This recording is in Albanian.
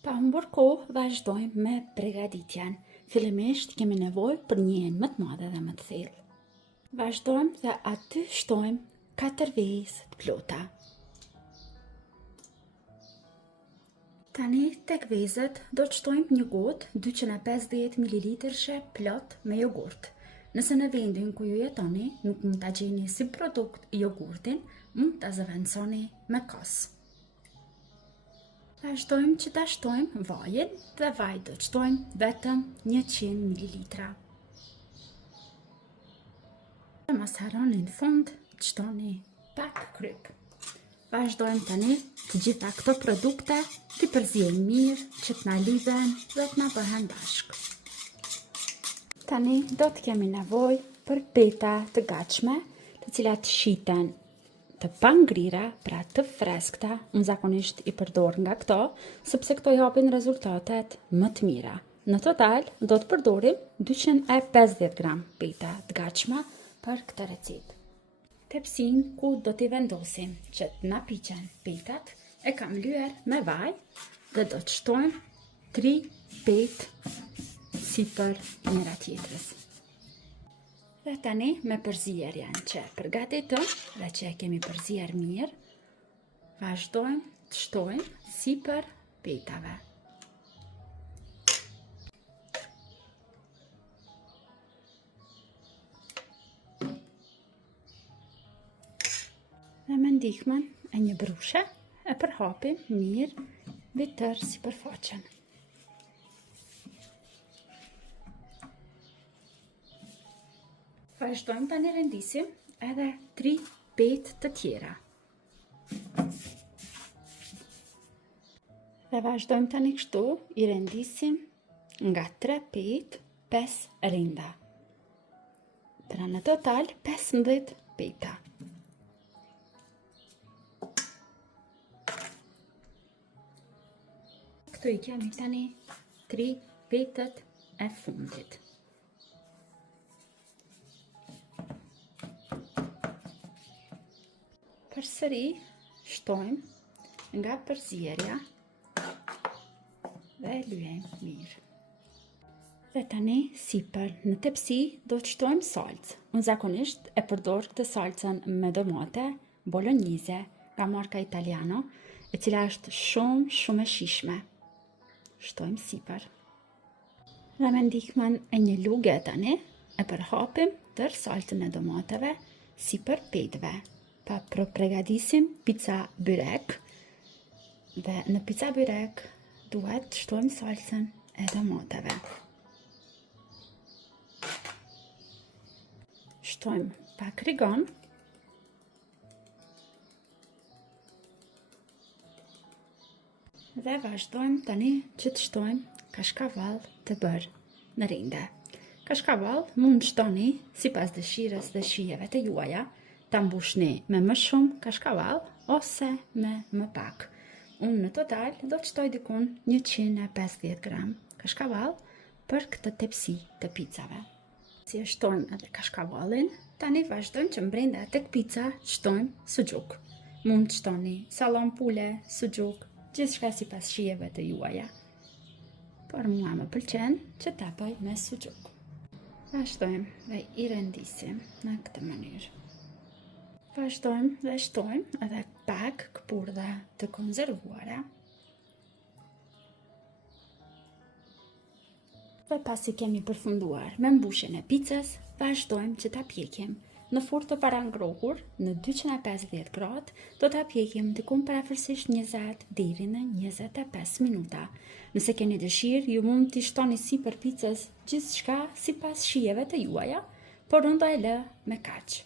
Pa humbur kohë, vazhdojmë me përgatitjen. Fillimisht kemi nevojë për një enë më të madhe dhe më të thellë. Vazhdojmë dhe aty shtojmë 4 vezë të plota. Tani tek vezët do të shtojmë një gotë 250 ml plot me jogurt. Nëse në vendin ku ju jetoni nuk mund ta gjeni si produkt jogurtin, mund ta zëvendësoni me kos. Vazhdojmë që ta shtojmë vajin dhe vaj do të shtojmë vetëm 100 ml. Mos harroni në fund të shtoni pak kryp. Vazhdojmë tani të gjitha këto produkte t'i përziejmë mirë që t'na lidhen dhe t'na bëhen bashkë. Tani do të kemi nevojë për peta të gatshme, të cilat shiten të pangrira, pra të freskta. Unë zakonisht i përdor nga këto, sepse këto japin rezultatet më të mira. Në total do të përdorim 250 gram peta të gatshme për këtë recetë. Tepsin ku do t'i vendosim që t'na piqen petat, e kam lyer me vaj dhe do të shtojmë 3 petë sipër njëra tjetrës. Dhe tani me përzierjen që përgatitëm dhe që e kemi përzier mirë, vazhdojmë të shtojmë sipër petave. Dhe me ndihmën e një brushe e përhapim mirë mbi tërë sipërfaqen. Vazhdojmë tani rendisim edhe 3 petë të tjera. Dhe vazhdojmë tani kështu, i rendisim nga 3 petë 5 rinda. Pra në total 15 peta. Këtu i kemi tani 3 petët e fundit. Përsëri shtojmë nga përzierja dhe lyejmë mirë. Dhe tani sipër në tepsi do të shtojmë salcë. Unë zakonisht e përdor këtë salcën me domate bolognese nga marka Italiano, e cila është shumë e shijshme. Shtojmë sipër. Dhe me ndihmën e një luge tani e përhapim tërë salcën e domateve sipër petëve. Pa përgatisim pica byrek dhe në pica byrek duhet të shtojmë salcën e domateve. Shtojmë pak rigon dhe vazhdojmë tani që të shtojmë kashkavall të bërë në rinde. Kashkavall mund shtoni sipas dëshirës dhe shijeve të juaja, ta mbushni me më shumë kashkavall ose me më pak. Unë në total do të shtoj dikun 150 gram kashkavall për këtë tepsi të picave. Si e shtojmë edhe kashkavallin, tani vazhdojmë që brenda tek pica shtojmë suxhuk. Mund të shtoni sallon pule, suxhuk, gjithçka sipas shijeve të juaja. Por mua më pëlqen që ta bëj me suxhuk. Vazhdojmë dhe i rendisim në këtë mënyrë. Vazhdojmë dhe shtojmë edhe pak këpurdha të konzervuara. Dhe pasi kemi përfunduar me mbushjen e picës, vazhdojmë që ta pjekim. Në furrë të parangrohur, në 250 gradë, do ta pjekim diku parafërsisht 20 deri në 25 minuta. Nëse keni dëshirë, ju mund t'i shtoni sipër picës gjithçka sipas shijeve të juaja, por unë do e lë me kaq.